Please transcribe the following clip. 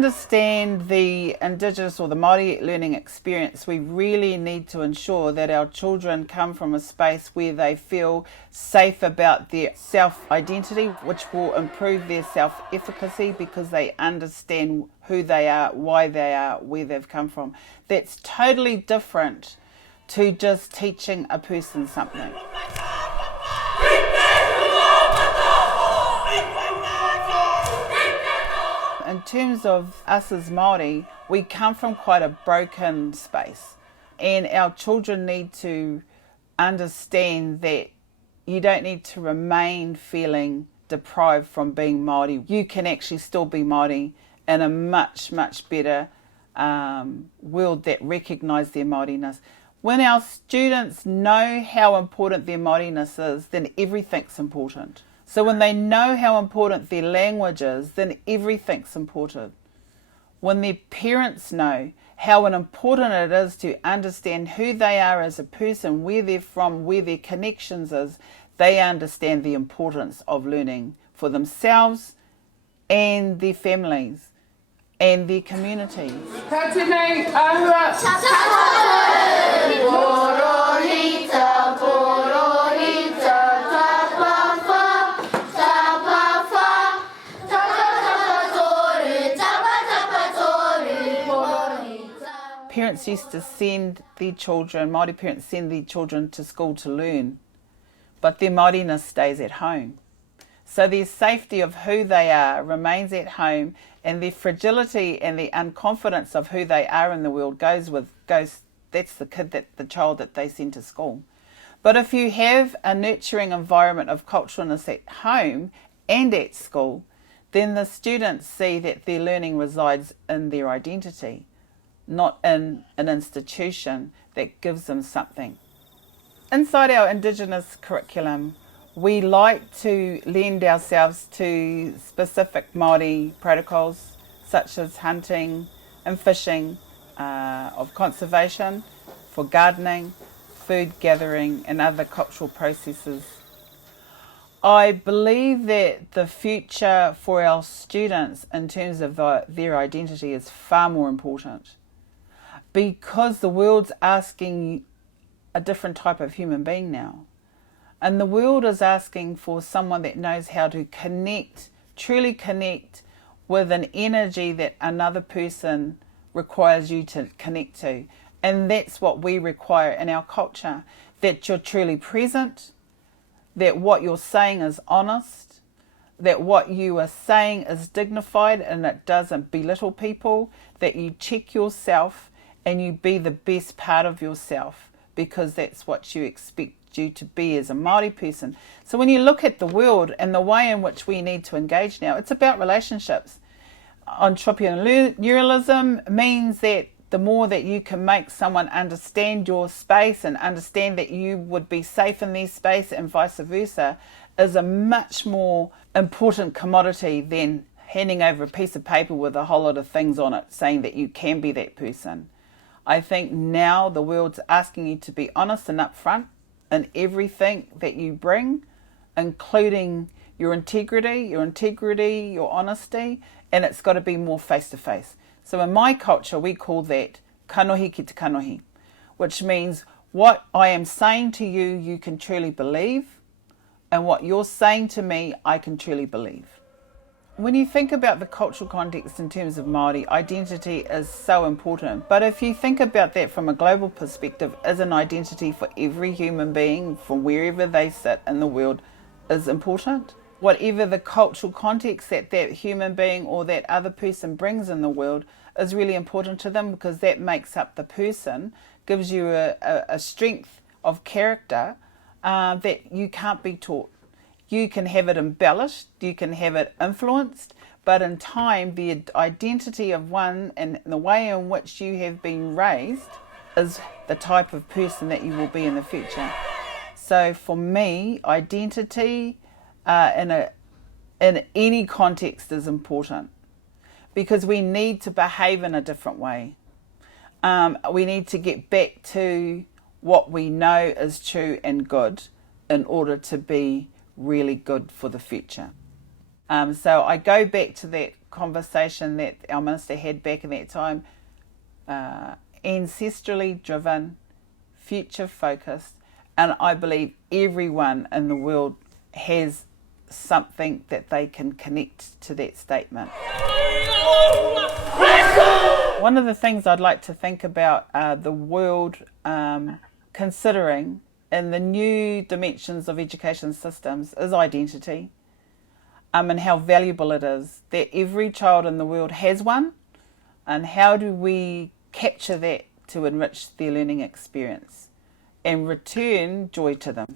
understand the Indigenous or the Māori learning experience, we really need to ensure that our children come from a space where they feel safe about their self-identity, which will improve their self-efficacy because they understand who they are, why they are, where they've come from. That's totally different to just teaching a person something. In terms of us as Māori, we come from quite a broken space, and our children need to understand that you don't need to remain feeling deprived from being Māori. You can actually still be Māori in a much, much better world that recognise their Māoriness. When our students know how important their Māoriness is, then everything's important. So when they know how important their language is, then everything's important. When their parents know how important it is to understand who they are as a person, where they're from, where their connections is, they understand the importance of learning for themselves and their families and their communities. Parents used to send their children, Māori parents send their children to school to learn, but their Māoriness stays at home. So their safety of who they are remains at home, and their fragility and the unconfidence of who they are in the world that's the child that they send to school. But if you have a nurturing environment of culturalness at home and at school, then the students see that their learning resides in their identity, not in an institution that gives them something. Inside our Indigenous curriculum, we like to lend ourselves to specific Māori protocols, such as hunting and fishing, of conservation, for gardening, food gathering, and other cultural processes. I believe that the future for our students in terms of their identity is far more important, because the world's asking a different type of human being now. And the world is asking for someone that knows how to connect, truly connect with an energy that another person requires you to connect to. And that's what we require in our culture, that you're truly present, that what you're saying is honest, that what you are saying is dignified and it doesn't belittle people, that you check yourself and you be the best part of yourself, because that's what you expect you to be as a Māori person. So when you look at the world and the way in which we need to engage now, it's about relationships. Entrepreneurialism means that the more that you can make someone understand your space and understand that you would be safe in their space and vice versa, is a much more important commodity than handing over a piece of paper with a whole lot of things on it saying that you can be that person. I think now the world's asking you to be honest and upfront in everything that you bring, including your integrity, your honesty, and it's got to be more face-to-face. So in my culture, we call that kanohi ki te kanohi, which means what I am saying to you, you can truly believe, and what you're saying to me, I can truly believe. When you think about the cultural context in terms of Māori, identity is so important. But if you think about that from a global perspective, is an identity for every human being from wherever they sit in the world is important. Whatever the cultural context that that human being or that other person brings in the world is really important to them, because that makes up the person, gives you a strength of character that you can't be taught. You can have it embellished, you can have it influenced, but in time, the identity of one and the way in which you have been raised is the type of person that you will be in the future. So for me, identity in any context is important, because we need to behave in a different way. We need to get back to what we know is true and good in order to be really good for the future. So I go back to that conversation that our minister had back in that time, ancestrally driven, future focused, and I believe everyone in the world has something that they can connect to that statement. One of the things I'd like to think about the world considering in the new dimensions of education systems is identity, and how valuable it is that every child in the world has one, and how do we capture that to enrich their learning experience and return joy to them.